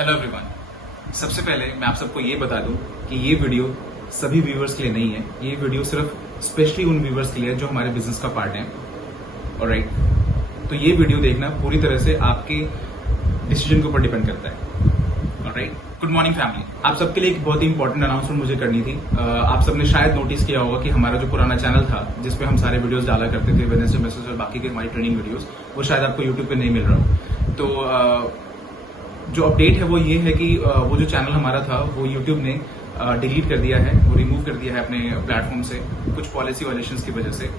Hello everyone. सबसे पहले मैं आप सबको ये बता दूं कि ये वीडियो सभी व्यूवर्स के लिए नहीं है। ये वीडियो सिर्फ स्पेशली उन व्यूवर्स के लिए है जो हमारे बिजनेस का पार्ट है। ऑलराइट, तो ये वीडियो देखना पूरी तरह से आपके डिसीजन के ऊपर डिपेंड करता है। Alright, good morning family. आप सबके लिए एक बहुत ही इंपॉर्टेंट अनाउंसमेंट मुझे करनी थी। आप सबने शायद नोटिस किया होगा कि हमारा जो पुराना चैनल था जिसपे हम सारे वीडियोस डाला करते थे, वेडनेसडे मैसेज और बाकी के हमारी ट्रेनिंग वीडियोस, वो शायद आपको यूट्यूब पे नहीं मिल रहा। तो जो अपडेट है वो ये है कि वो जो चैनल हमारा था वो यूट्यूब ने डिलीट कर दिया है, वो रिमूव कर दिया है अपने प्लेटफॉर्म से कुछ पॉलिसी वायलेशंस की वजह से।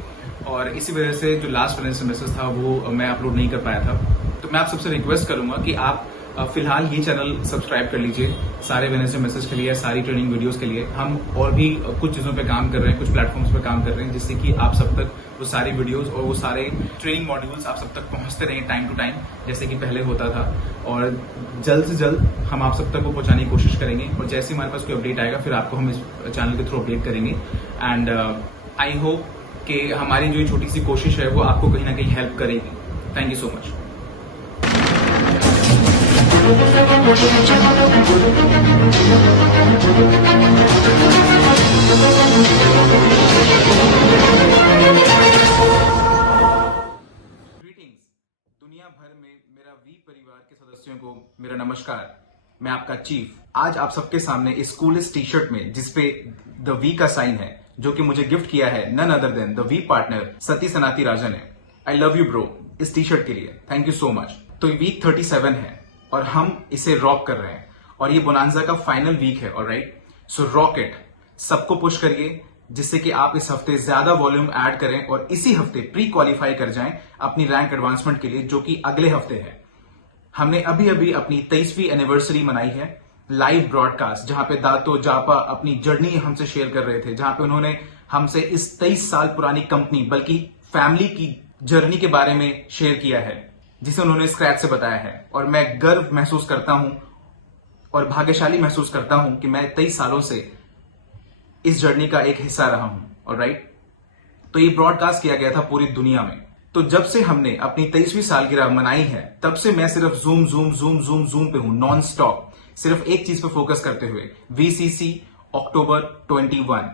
और इसी वजह से जो लास्ट वेडनेसडे मैसेज था वो मैं अपलोड नहीं कर पाया था। तो मैं आप सबसे रिक्वेस्ट करूंगा कि आप फिलहाल ये चैनल सब्सक्राइब कर लीजिए सारे वेडनेसडे मैसेज के लिए, सारी ट्रेनिंग वीडियोस के लिए। हम और भी कुछ चीजों पे काम कर रहे हैं, कुछ प्लेटफॉर्म्स पे काम कर रहे हैं, जिससे कि आप सब तक वो सारी वीडियोस और वो सारे ट्रेनिंग मॉड्यूल्स आप सब तक पहुंचते रहें टाइम टू टाइम, जैसे कि पहले होता था। और जल्द से जल्द हम आप सब तक वो पहुंचाने की कोशिश करेंगे, और जैसे हमारे पास कोई अपडेट आएगा फिर आपको हम इस चैनल के थ्रू अपडेट करेंगे। एंड आई होप कि हमारी जो छोटी सी कोशिश है वो आपको कहीं ना कहीं हेल्प करेगी। Thank you so much. Greetings दुनिया भर में मेरा वी परिवार के सदस्यों को मेरा नमस्कार। मैं आपका चीफ आज आप सबके सामने इस कूलेस्ट टी शर्ट में जिसपे द वी का साइन है, जो कि मुझे गिफ्ट किया है none other than the we partner Sati Sanati Rajan है। आई लव यू ब्रो इस टी शर्ट के लिए, थैंक यू सो मच। तो वीक 37 है और हम इसे रॉक कर रहे हैं, और ये बोनांजा का फाइनल वीक है। ऑलराइट, सो रॉक इट, सबको पुश करिए जिससे कि आप इस हफ्ते ज्यादा वॉल्यूम ऐड करें और इसी हफ्ते प्री क्वालिफाई कर जाएं अपनी रैंक एडवांसमेंट के लिए, जो कि अगले हफ्ते है। हमने अभी अभी अपनी 23वीं एनिवर्सरी मनाई है लाइव ब्रॉडकास्ट, जहां पे दातो जापा अपनी जर्नी हमसे शेयर कर रहे थे, जहां पे उन्होंने हमसे इस 23 साल पुरानी कंपनी बल्कि फैमिली की जर्नी के बारे में शेयर किया है, जिसे उन्होंने स्क्रैच से बताया है। और मैं गर्व महसूस करता हूं और भाग्यशाली महसूस करता हूं कि मैं 23 सालों से इस जर्नी का एक हिस्सा रहा हूं। ऑलराइट, तो ये ब्रॉडकास्ट किया गया था पूरी दुनिया में। तो जब से हमने अपनी 23वीं सालगिरह मनाई है तब से मैं सिर्फ zoom zoom zoom zoom zoom पे हूं, नॉन स्टॉप, सिर्फ एक चीज पे फोकस करते हुए। वीसीसी अक्टूबर 21,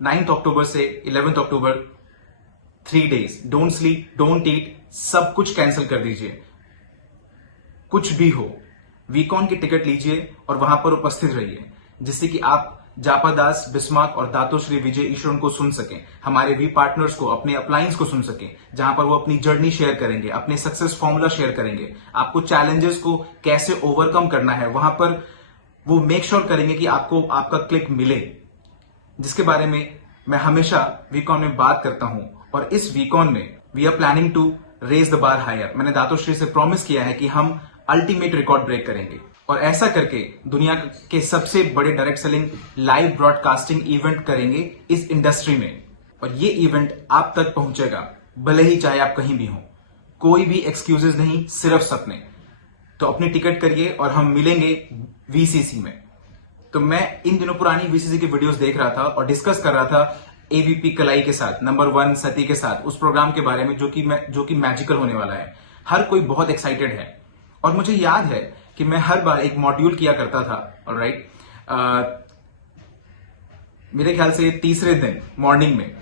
9 अक्टूबर से 11 अक्टूबर, 3 days, don't sleep, don't eat, सब कुछ कैंसिल कर दीजिए। कुछ भी हो, वीकॉन की टिकट लीजिए और वहां पर उपस्थित रहिए, जिससे कि आप जापादास बिस्मार्क और दातो श्री विजय ईश्वरन को सुन सकें, हमारे वी पार्टनर्स को, अपने अपलायंस को सुन सकें, जहां पर वो अपनी जर्नी शेयर करेंगे, अपने सक्सेस फॉर्मूला शेयर करेंगे, आपको चैलेंजेस को कैसे ओवरकम करना है वहां पर वो मेक श्योर करेंगे कि आपको आपका क्लिक मिले, जिसके बारे में मैं हमेशा वीकॉन में बात करता हूं। और इस वीकॉन में we are planning to raise the bar higher. मैंने दातो श्री से प्रॉमिस किया है कि हम अल्टीमेट रिकॉर्ड ब्रेक करेंगे, और ऐसा करके दुनिया के सबसे बड़े direct selling live broadcasting event करेंगे इस इंडस्ट्री में। और ये इवेंट आप तक पहुंचेगा भले ही चाहे आप कहीं भी हो, कोई भी एक्सक्यूजेस नहीं, सिर्फ सपने। तो अपनी टिकट करिए और हम मिलेंगे वीसीसी में। तो मैं इन दिनों पुरानी वीसीसी की वीडियोस देख रहा था और डिस्कस कर रहा था एवीपी कलाई के साथ, नंबर 1 सती के साथ, उस प्रोग्राम के बारे में जो कि मैजिकल होने वाला है। हर कोई बहुत एक्साइटेड है, और मुझे याद है कि मैं हर बार एक मॉड्यूल किया करता था। ऑलराइट, मेरे ख्याल से तीसरे दिन मॉर्निंग में,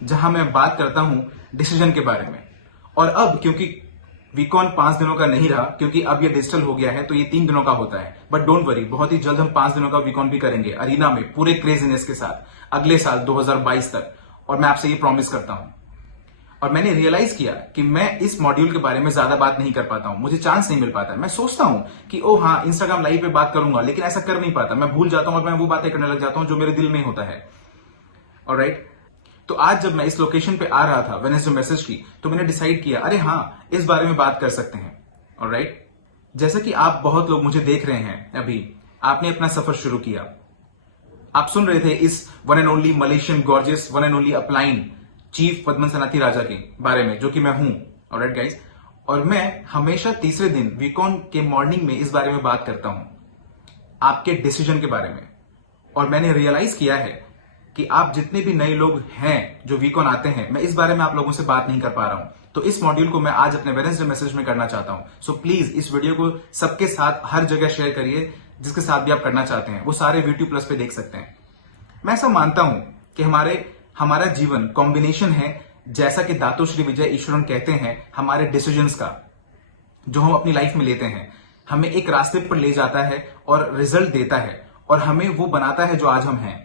जहां मैं बात करता हूं डिसीजन के बारे में। और अब क्योंकि वीकॉन 5 दिनों का नहीं रहा, क्योंकि अब ये डिजिटल हो गया है, तो ये 3 दिनों का होता है। बट डोंट वरी, बहुत ही जल्द हम 5 दिनों का वीकॉन भी करेंगे अरीना में, पूरे क्रेजीनेस के साथ, अगले साल 2022 तक। और मैं आपसे ये प्रॉमिस करता हूं। और मैंने रियलाइज किया कि मैं इस मॉड्यूल के बारे में ज्यादा बात नहीं कर पाता हूं, मुझे चांस नहीं मिल पाता। मैं सोचता हूं कि ओ हाँ, इंस्टाग्राम लाइव पे बात करूंगा, लेकिन ऐसा कर नहीं पाता। मैं भूल जाता हूं और मैं वो बातें करने लग जाता हूं जो मेरे दिल में होता है। ऑलराइट, तो आज जब मैं इस लोकेशन पे आ रहा था वेडनेसडे मैसेज की, तो मैंने डिसाइड किया, अरे हाँ, इस बारे में बात कर सकते हैं। ऑलराइट, जैसा कि आप बहुत लोग मुझे देख रहे हैं, अभी आपने अपना सफर शुरू किया, आप सुन रहे थे इस one and only Malaysian gorgeous, one and only upline chief Padman Sanati Raja के बारे में, जो कि मैं हूं। ऑलराइट गाइस, और मैं हमेशा तीसरे दिन वीकॉन के मॉर्निंग में इस बारे में बात करता हूं, आपके डिसीजन के बारे में। और मैंने रियलाइज किया है कि आप जितने भी नए लोग हैं जो वीकॉन आते हैं, मैं इस बारे में आप लोगों से बात नहीं कर पा रहा हूं, तो इस मॉड्यूल को मैं आज अपने वेडनेसडे मैसेज में करना चाहता हूं। सो प्लीज इस वीडियो को सबके साथ हर जगह शेयर करिए, जिसके साथ भी आप करना चाहते हैं वो सारे वीट्यूब प्लस पे देख सकते हैं। मैं ऐसा मानता हूं कि हमारा जीवन कॉम्बिनेशन है, जैसा कि दातो श्री विजय ईश्वरन कहते हैं, हमारे डिसीजंस का, जो हम अपनी लाइफ में लेते हैं, हमें एक रास्ते पर ले जाता है और रिजल्ट देता है और हमें वो बनाता है जो आज हम हैं।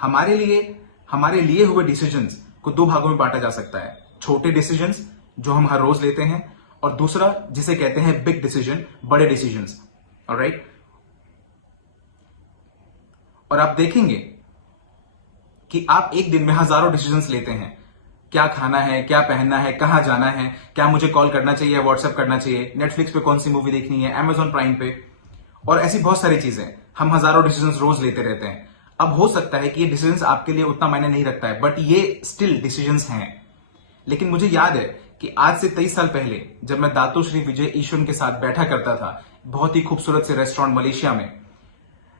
हमारे लिए हुए डिसीजंस को दो भागों में बांटा जा सकता है, छोटे डिसीजंस जो हम हर रोज लेते हैं और दूसरा जिसे कहते हैं बिग डिसीजन, बड़े डिसीजंस। ऑलराइट, और आप देखेंगे कि आप एक दिन में हजारों डिसीजंस लेते हैं। क्या खाना है, क्या पहनना है, कहां जाना है, क्या मुझे कॉल करना चाहिए, व्हाट्सएप करना चाहिए, नेटफ्लिक्स पे कौन सी मूवी देखनी है, अमेजॉन प्राइम पे, और ऐसी बहुत सारी चीजें। हम हजारों डिसीजंस रोज लेते रहते हैं। अब हो सकता है कि ये डिसीजंस आपके लिए उतना मायने नहीं रखता है, बट ये स्टिल डिसीजंस हैं। लेकिन मुझे याद है कि आज से 23 साल पहले जब मैं दातो श्री विजय ईश्वरन के साथ बैठा करता था बहुत ही खूबसूरत से रेस्टोरेंट मलेशिया में,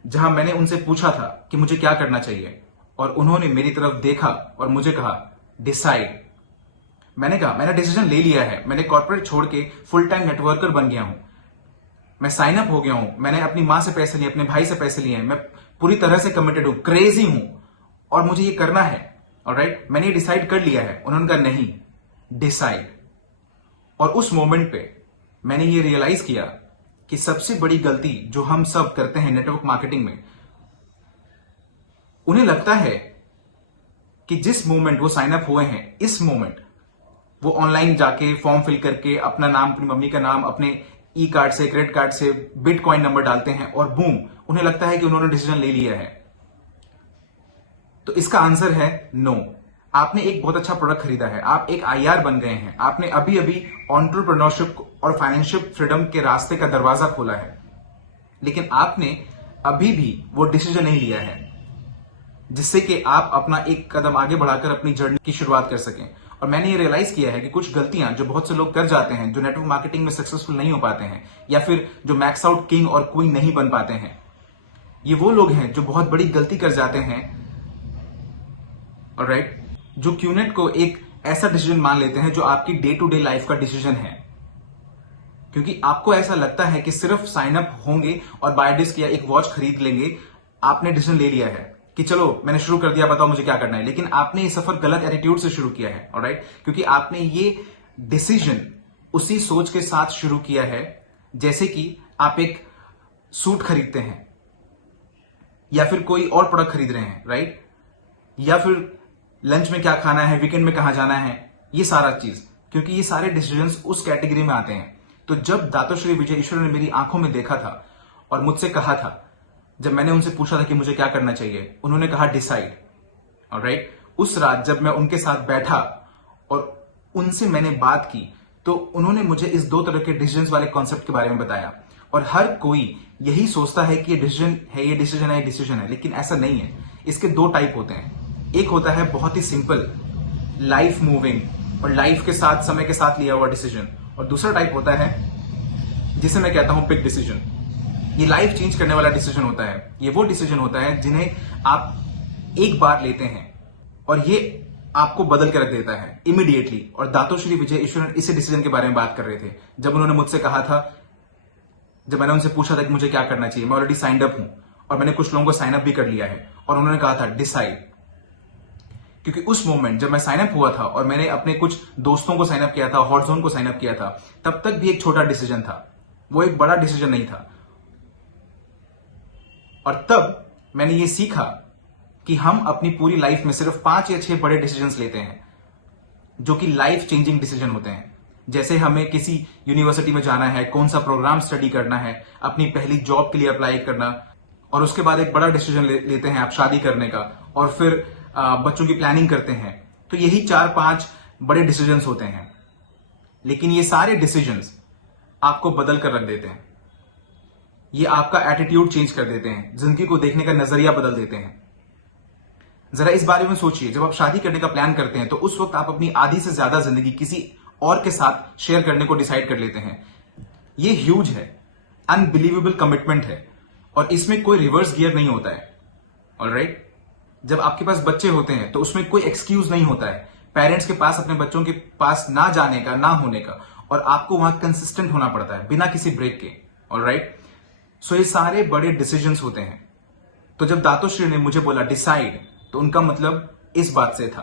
जहां मैंने उनसे पूछा था कि मुझे क्या करना चाहिए, और उन्होंने मेरी तरफ देखा और मुझे कहा डिसाइड। मैंने कहा मैंने डिसीजन ले लिया है, मैंने कॉर्पोरेट छोड़ के फुल टाइम नेटवर्कर बन गया हूं, मैं साइन अप हो गया हूं, मैंने अपनी मां से पैसे लिए, अपने भाई से पैसे लिए हैं, मैं पूरी तरह से कमिटेड हूं, क्रेजी हूं और मुझे ये करना है। ऑलराइट, मैंने ये डिसाइड कर लिया है। उन्होंने कहा नहीं, डिसाइड। और उस मोमेंट पे मैंने ये रियलाइज किया कि सबसे बड़ी गलती जो हम सब करते हैं नेटवर्क मार्केटिंग में, उन्हें लगता है कि जिस मोमेंट वो साइन अप हुए हैं, इस मोमेंट वो ऑनलाइन जाके फॉर्म फिल करके अपना नाम, अपनी मम्मी का नाम, अपने ई कार्ड से, क्रेडिट कार्ड से बिटकॉइन नंबर डालते हैं और बूम, उन्हें लगता है कि उन्होंने डिसीजन ले लिया है। तो इसका आंसर है नो। आपने एक बहुत अच्छा प्रोडक्ट खरीदा है, आप एक आईआर बन गए हैं, आपने अभी अभी एंटरप्रेन्योरशिप और फाइनेंशियल फ्रीडम के रास्ते का दरवाजा खोला है, लेकिन आपने अभी भी वो डिसीजन नहीं लिया है जिससे कि आप अपना एक कदम आगे बढ़ाकर अपनी जर्नी की शुरुआत कर सकें। और मैंने ये रियलाइज किया है कि कुछ गलतियां जो बहुत से लोग कर जाते हैं, जो नेटवर्क मार्केटिंग में सक्सेसफुल नहीं हो पाते हैं, या फिर जो मैक्स आउट किंग और क्वीन नहीं बन पाते हैं, ये वो लोग हैं जो बहुत बड़ी गलती कर जाते हैं। ऑलराइट, जो क्यूनेट को एक ऐसा डिसीजन मान लेते हैं जो आपकी डे टू डे लाइफ का डिसीजन है, क्योंकि आपको ऐसा लगता है कि सिर्फ साइन अप होंगे और बाय डिस्क या एक वॉच खरीद लेंगे, आपने डिसीजन ले लिया है कि चलो मैंने शुरू कर दिया, बताओ मुझे क्या करना है। लेकिन आपने ये सफर गलत एटीट्यूड से शुरू किया है। ऑलराइट, क्योंकि आपने ये डिसीजन उसी सोच के साथ शुरू किया है जैसे कि आप एक सूट खरीदते हैं या फिर कोई और प्रोडक्ट खरीद रहे हैं, राइट, या फिर लंच में क्या खाना है, वीकेंड में कहां जाना है, ये सारा चीज, क्योंकि ये सारे डिसीजंस उस कैटेगरी में आते हैं। तो जब दातो श्री विजय ईश्वरन ने मेरी आंखों में देखा था और मुझसे कहा था, जब मैंने उनसे पूछा था कि मुझे क्या करना चाहिए, उन्होंने कहा डिसाइड। ऑलराइट, उस रात जब मैं उनके साथ बैठा और उनसे मैंने बात की, तो उन्होंने मुझे इस दो तरह के डिसीजंस वाले कॉन्सेप्ट के बारे में बताया। और हर कोई यही सोचता है कि ये डिसीजन है, ये डिसीजन है, ये डिसीजन है, लेकिन ऐसा नहीं है। इसके दो टाइप होते हैं। एक होता है बहुत ही सिंपल, लाइफ मूविंग और लाइफ के साथ, समय के साथ लिया हुआ डिसीजन, और दूसरा टाइप होता है जिसे मैं कहता हूं बिग डिसीजन। ये लाइफ चेंज करने वाला डिसीजन होता है। ये वो डिसीजन होता है जिन्हें आप एक बार लेते हैं और ये आपको बदल के रख देता है इमीडिएटली। और दातो श्री विजय ईश्वरन इसी डिसीजन के बारे में बात कर रहे थे जब उन्होंने मुझसे कहा था, जब मैंने उनसे पूछा था कि मुझे क्या करना चाहिए। मैं ऑलरेडी साइंड अप हूं और मैंने कुछ लोगों को साइन अप भी कर लिया है, और उन्होंने कहा था डिसाइड। क्योंकि उस मोमेंट जब मैं साइन अप हुआ था और मैंने अपने कुछ दोस्तों को साइन अप किया था, हॉट जोन को साइन अप किया था, तब तक भी एक छोटा डिसीजन था, वो एक बड़ा डिसीजन नहीं था। और तब मैंने ये सीखा कि हम अपनी पूरी लाइफ में सिर्फ 5 या 6 बड़े डिसीजंस लेते हैं जो कि लाइफ चेंजिंग डिसीजन होते हैं। जैसे हमें किसी यूनिवर्सिटी में जाना है, कौन सा प्रोग्राम स्टडी करना है, अपनी पहली जॉब के लिए अप्लाई करना, और उसके बाद एक बड़ा डिसीजन लेते हैं आप शादी करने का, और फिर बच्चों की प्लानिंग करते हैं। तो यही 4-5 बड़े डिसीजंस होते हैं। लेकिन ये सारे डिसीजंस आपको बदल कर रख देते हैं। ये आपका एटीट्यूड चेंज कर देते हैं, जिंदगी को देखने का नजरिया बदल देते हैं। जरा इस बारे में सोचिए, जब आप शादी करने का प्लान करते हैं तो उस वक्त आप अपनी आधी से ज्यादा जिंदगी किसी और के साथ शेयर करने को डिसाइड कर लेते हैं। ये ह्यूज है, अनबिलीवेबल कमिटमेंट है, और इसमें कोई रिवर्स गियर नहीं होता है। ऑलराइट, जब आपके पास बच्चे होते हैं तो उसमें कोई एक्सक्यूज नहीं होता है। पेरेंट्स के पास अपने बच्चों के पास ना जाने का, ना होने का, और आपको वहां कंसिस्टेंट होना पड़ता है बिना किसी ब्रेक के। ऑलराइट, सो ये सारे बड़े डिसीजंस होते हैं। तो जब दातोश्री ने मुझे बोला डिसाइड, तो उनका मतलब इस बात से था,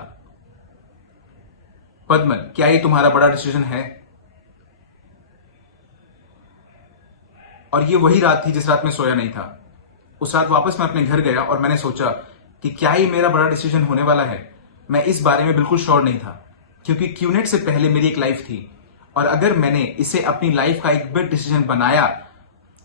पद्मन क्या ये तुम्हारा बड़ा डिसीजन है? और ये वही रात थी जिस रात में सोया नहीं था। उस रात वापस मैं अपने घर गया और मैंने सोचा कि क्या ये मेरा बड़ा डिसीजन होने वाला है। मैं इस बारे में बिल्कुल श्योर नहीं था, क्योंकि क्यूनेट से पहले मेरी एक लाइफ थी, और अगर मैंने इसे अपनी लाइफ का एक बिग डिसीजन बनाया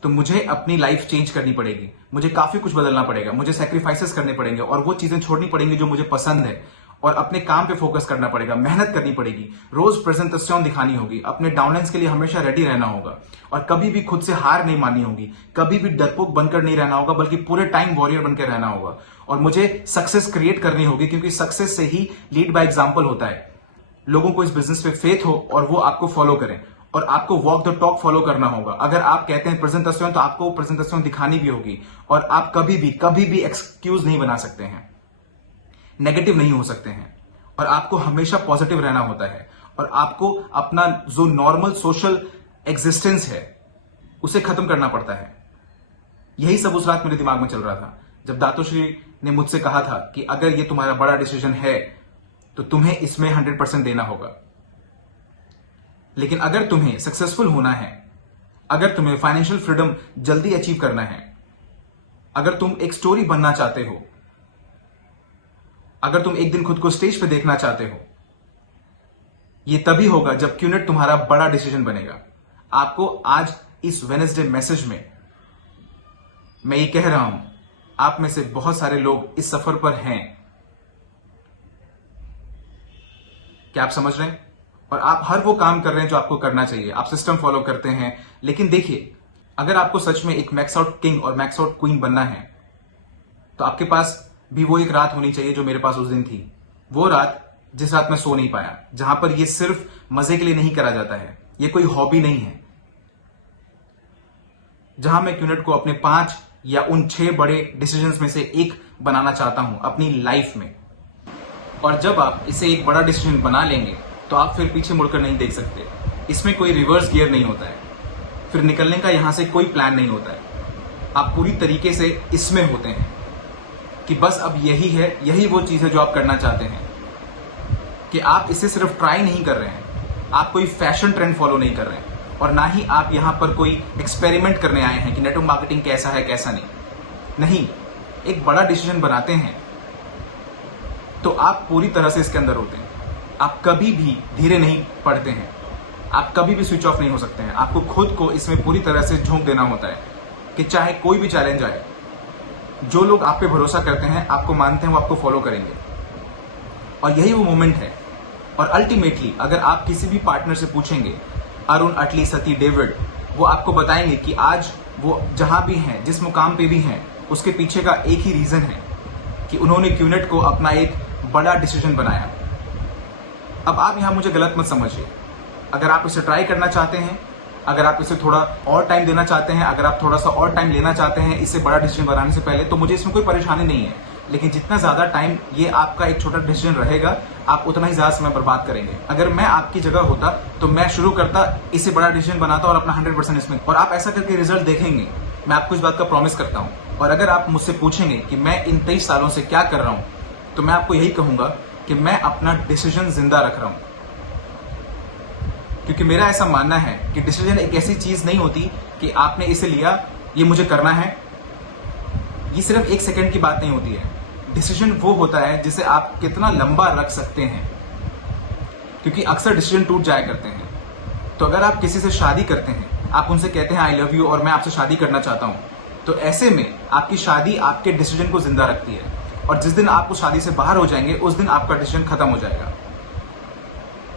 तो मुझे अपनी लाइफ चेंज करनी पड़ेगी, मुझे काफी कुछ बदलना पड़ेगा, मुझे सैक्रिफाइसेस करने पड़ेंगे और वो चीजें छोड़नी पड़ेंगी जो मुझे पसंद है, और अपने काम पे फोकस करना पड़ेगा, मेहनत करनी पड़ेगी, रोज प्रेजेंटेशन दिखानी होगी, अपने डाउनलाइंस के लिए हमेशा रेडी रहना होगा, और कभी भी खुद से हार नहीं माननी होगी, कभी भी डरपोक बनकर नहीं रहना होगा, बल्कि पूरे टाइम वॉरियर बनकर रहना होगा। और मुझे सक्सेस क्रिएट करनी होगी, क्योंकि सक्सेस से ही लीड बाय एग्जाम्पल होता है। लोगों को इस बिजनेस पे फेथ हो और वो आपको फॉलो करें, और आपको वॉक द टॉक फॉलो करना होगा। अगर आप कहते हैं प्रेजेंटेशन, तो आपको प्रेजेंटेशन दिखानी भी होगी, और आप कभी भी एक्सक्यूज नहीं बना सकते हैं, नेगेटिव नहीं हो सकते हैं, और आपको हमेशा पॉजिटिव रहना होता है, और आपको अपना जो नॉर्मल सोशल एग्जिस्टेंस है उसे खत्म करना पड़ता है। यही सब उस रात मेरे दिमाग में चल रहा था, जब दातोश्री ने मुझसे कहा था कि अगर ये तुम्हारा बड़ा डिसीजन है तो तुम्हें इसमें 100% देना होगा। लेकिन अगर तुम्हें सक्सेसफुल होना है, अगर तुम्हें फाइनेंशियल फ्रीडम जल्दी अचीव करना है, अगर तुम एक स्टोरी बनना चाहते हो, अगर तुम एक दिन खुद को स्टेज पे देखना चाहते हो, ये तभी होगा जब क्यूनेट तुम्हारा बड़ा डिसीजन बनेगा। आपको आज इस वेडनेसडे मैसेज में मैं ये कह रहा हूं, आप में से बहुत सारे लोग इस सफर पर हैं। क्या आप समझ रहे हैं? और आप हर वो काम कर रहे हैं जो आपको करना चाहिए, आप सिस्टम फॉलो करते हैं। लेकिन देखिए, अगर आपको सच में एक मैक्स आउट किंग और मैक्स आउट क्वीन बनना है, तो आपके पास भी वो एक रात होनी चाहिए जो मेरे पास उस दिन थी। वो रात जिस रात मैं सो नहीं पाया, जहां पर ये सिर्फ मजे के लिए नहीं करा जाता है, ये कोई हॉबी नहीं है, जहां मैं क्यूनेट को अपने 5 या उन 6 बड़े डिसीजंस में से एक बनाना चाहता हूं अपनी लाइफ में। और जब आप इसे एक बड़ा डिसीजन बना लेंगे तो आप फिर पीछे मुड़कर नहीं देख सकते। इसमें कोई रिवर्स गियर नहीं होता है, फिर निकलने का यहां से कोई प्लान नहीं होता है। आप पूरी तरीके से इसमें होते हैं कि बस अब यही है, यही वो चीज है जो आप करना चाहते हैं, कि आप इसे सिर्फ ट्राई नहीं कर रहे हैं, आप कोई फैशन ट्रेंड फॉलो नहीं कर रहे हैं, और ना ही आप यहां पर कोई एक्सपेरिमेंट करने आए हैं कि नेटवर्क मार्केटिंग कैसा है कैसा नहीं। एक बड़ा डिसीजन बनाते हैं तो आप पूरी तरह से इसके अंदर होते हैं। आप कभी भी धीरे नहीं पड़ते हैं, आप कभी भी स्विच ऑफ नहीं हो सकते हैं। आपको खुद को इसमें पूरी तरह से झोंक देना होता है कि चाहे कोई भी चैलेंज आए, जो लोग आप पे भरोसा करते हैं, आपको मानते हैं, वो आपको फॉलो करेंगे, और यही वो मोमेंट है। और अल्टीमेटली अगर आप किसी भी पार्टनर से पूछेंगे, अरुण, अटली, सती, डेविड, वो आपको बताएंगे कि आज वो जहां भी हैं, जिस मुकाम पे भी हैं, उसके पीछे का एक ही रीजन है कि उन्होंने क्यूनेट को अपना एक बड़ा डिसीजन बनाया। अब आप यहां मुझे गलत मत समझिए। अगर आप इसे ट्राई करना चाहते हैं, अगर आप इसे थोड़ा और टाइम देना चाहते हैं, अगर आप थोड़ा सा और टाइम लेना चाहते हैं इसे बड़ा डिसीजन बनाने से पहले, तो मुझे इसमें कोई परेशानी नहीं है। लेकिन जितना ज्यादा टाइम ये आपका एक छोटा डिसीजन रहेगा, आप उतना ही ज्यादा समय बर्बाद करेंगे। अगर मैं आपकी जगह होता तो मैं शुरू करता, इसे बड़ा डिसीजन बनाता और अपना 100% इसमें, और आप ऐसा करके रिजल्ट देखेंगे। मैं आपको इस बात का प्रॉमिस करता हूं। और अगर आप मुझसे पूछेंगे कि मैं इन 23 सालों से क्या कर रहा हूं, तो मैं आपको यही कहूंगा कि मैं अपना डिसीजन जिंदा रख रहा हूं। क्योंकि मेरा ऐसा मानना है कि डिसीजन एक ऐसी चीज नहीं होती कि आपने इसे लिया, ये मुझे करना है, ये सिर्फ 1 सेकंड की बात नहीं होती है। डिसीजन वो होता है जिसे आप कितना लंबा रख सकते हैं, क्योंकि अक्सर डिसीजन टूट जाया करते हैं। तो अगर आप किसी से शादी करते हैं, आप उनसे कहते हैं आई लव यू और मैं आपसे शादी करना चाहता हूं, तो ऐसे में आपकी शादी आपके डिसीजन को जिंदा रखती है, और जिस दिन आप उस शादी से बाहर हो जाएंगे, उस दिन आपका डिसीजन खत्म हो जाएगा।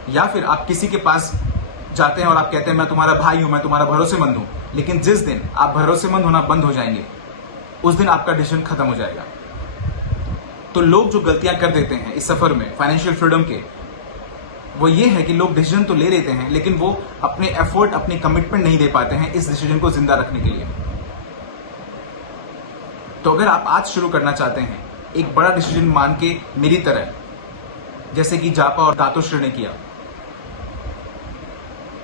या फिर आप किसी के पास जाते हैं और आप कहते हैं मैं तुम्हारा भाई हूं, मैं तुम्हारा भरोसेमंद हूं, लेकिन जिस दिन आप भरोसेमंद होना बंद हो जाएंगे, उस दिन आपका डिसीजन खत्म हो जाएगा। तो लोग जो गलतियां कर देते हैं इस सफर में फाइनेंशियल फ्रीडम के, वो ये है कि लोग डिसीजन तो ले लेते हैं, लेकिन वो अपने एफर्ट, अपनी कमिटमेंट नहीं दे पाते हैं इस डिसीजन को जिंदा रखने के लिए। तो अगर आप आज शुरू करना चाहते हैं एक बड़ा डिसीजन मान के मेरी तरह, जैसे कि जापा और दातोश्री ने किया।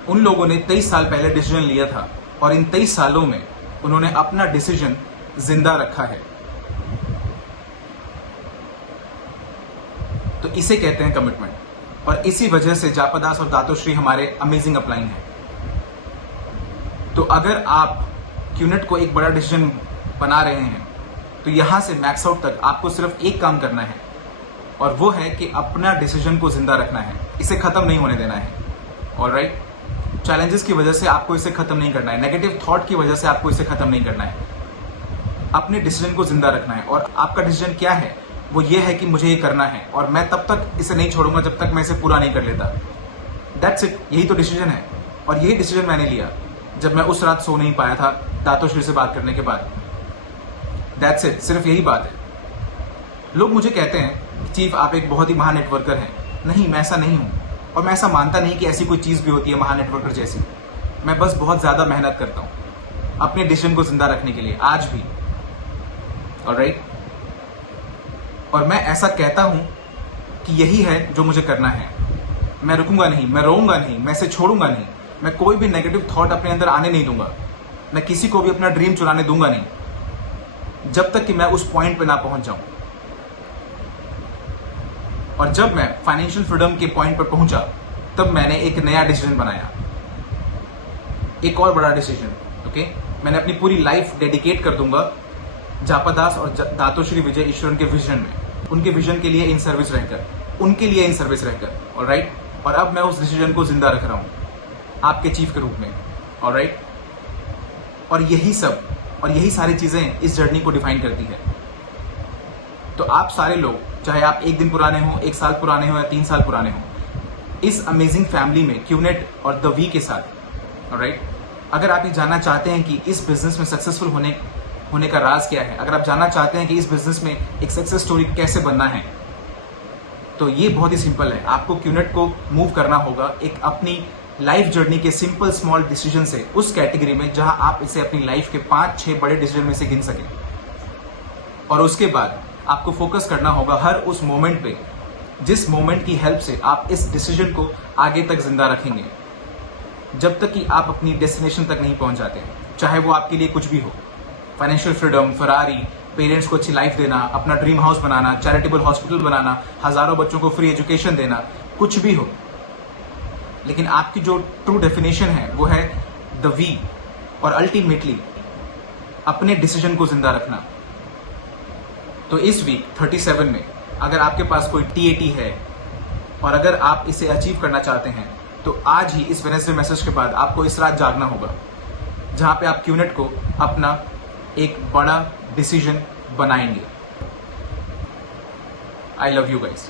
उन लोगों ने 23 साल पहले डिसीजन लिया था और इन 23 सालों में उन्होंने अपना डिसीजन जिंदा रखा है। तो इसे कहते हैं कमिटमेंट और इसी वजह से जापा दास और दातोश्री हमारे अमेजिंग अपलाइन हैं। तो अगर आप क्यूनेट को एक बड़ा डिसीजन बना रहे हैं तो यहां से मैक्स आउट तक आपको सिर्फ एक काम करना है और वो है कि अपना डिसीजन को जिंदा रखना है, इसे खत्म नहीं होने देना है। ऑलराइट, चैलेंजेस की वजह से आपको इसे खत्म नहीं करना है, नेगेटिव थॉट की वजह से आपको इसे खत्म नहीं करना है, अपने डिसीजन को जिंदा रखना है। और आपका डिसीजन क्या है? वो ये है कि मुझे ये करना है और मैं तब तक इसे नहीं छोड़ूंगा जब तक मैं इसे पूरा नहीं कर लेता। दैट्स इट, यही तो डिसीजन है। और यही डिसीजन मैंने लिया जब मैं उस रात सो नहीं पाया था दातोश्री से बात करने के बाद। दैट्स इट, सिर्फ यही बात है। लोग मुझे कहते हैं चीफ आप एक बहुत ही महान नेटवर्कर हैं। नहीं, मैं ऐसा नहीं हूं और मैं ऐसा मानता नहीं कि ऐसी कोई चीज भी होती है महान नेटवर्कर जैसी। मैं बस बहुत ज्यादा मेहनत करता हूं अपने डिसीजन को जिंदा रखने के लिए, आज भी। ऑलराइट, और मैं ऐसा कहता हूं कि यही है जो मुझे करना है। मैं रुकूंगा नहीं, मैं रोऊंगा नहीं, मैं इसे छोड़ूंगा नहीं, मैं कोई भी नेगेटिव थॉट अपने अंदर आने नहीं दूंगा, मैं किसी को भी अपना ड्रीम चुराने दूंगा नहीं जब तक कि मैं उस पॉइंट पे ना पहुंच जाऊं। और जब मैं फाइनेंशियल फ्रीडम के पॉइंट पर पहुंचा तब मैंने एक नया डिसीजन बनाया, एक और बड़ा डिसीजन। ओके, मैंने अपनी पूरी लाइफ डेडिकेट कर दूंगा जापा दास और दातोश्री विजय ईश्वरन के विजन में, उनके विजन के लिए इन सर्विस रहकर, उनके लिए इन सर्विस रहकर। ऑलराइट, और अब मैं उस डिसीजन को जिंदा रख रहा हूं आपके चीफ के रूप में। ऑलराइट, और यही सब और यही सारी चीजें इस जर्नी को डिफाइन करती है। तो आप सारे लोग, चाहे आप एक दिन पुराने हो, एक साल पुराने हो या 3 साल पुराने हो, इस अमेजिंग फैमिली में क्यूनेट और द वी के साथ। ऑलराइट, अगर आप ये जानना चाहते हैं कि इस बिजनेस में सक्सेसफुल होने का राज क्या है, अगर आप जानना चाहते हैं कि इस बिजनेस में एक सक्सेस स्टोरी कैसे बनना है, तो ये बहुत ही सिंपल है। आपको क्यूनेट को मूव करना होगा एक अपनी लाइफ जर्नी के सिंपल स्मॉल डिसीजन से उस कैटेगरी में जहां आप इसे अपनी लाइफ के 5-6 बड़े डिसीजन में से गिन सकें। और उसके बाद आपको फोकस करना होगा हर उस मोमेंट पे जिस मोमेंट की हेल्प से आप इस डिसीजन को आगे तक जिंदा रखेंगे जब तक कि आप अपनी डेस्टिनेशन तक नहीं पहुंच जाते, चाहे वो आपके लिए कुछ भी हो। फाइनेंशियल फ्रीडम, फरारी, पेरेंट्स को अच्छी लाइफ देना, अपना ड्रीम हाउस बनाना, चैरिटेबल हॉस्पिटल बनाना, हजारों बच्चों को फ्री एजुकेशन देना, कुछ भी हो। लेकिन आपकी जो ट्रू डेफिनेशन है वो है द वी, और अल्टीमेटली अपने डिसीजन को जिंदा रखना। तो इस वीक 37 में अगर आपके पास कोई TAT है और अगर आप इसे अचीव करना चाहते हैं तो आज ही इस वेडनेसडे मैसेज के बाद आपको इस रात जागना होगा जहां पे आप क्यूनेट को अपना एक बड़ा डिसीजन बनाएंगे। आई लव यू गाइस।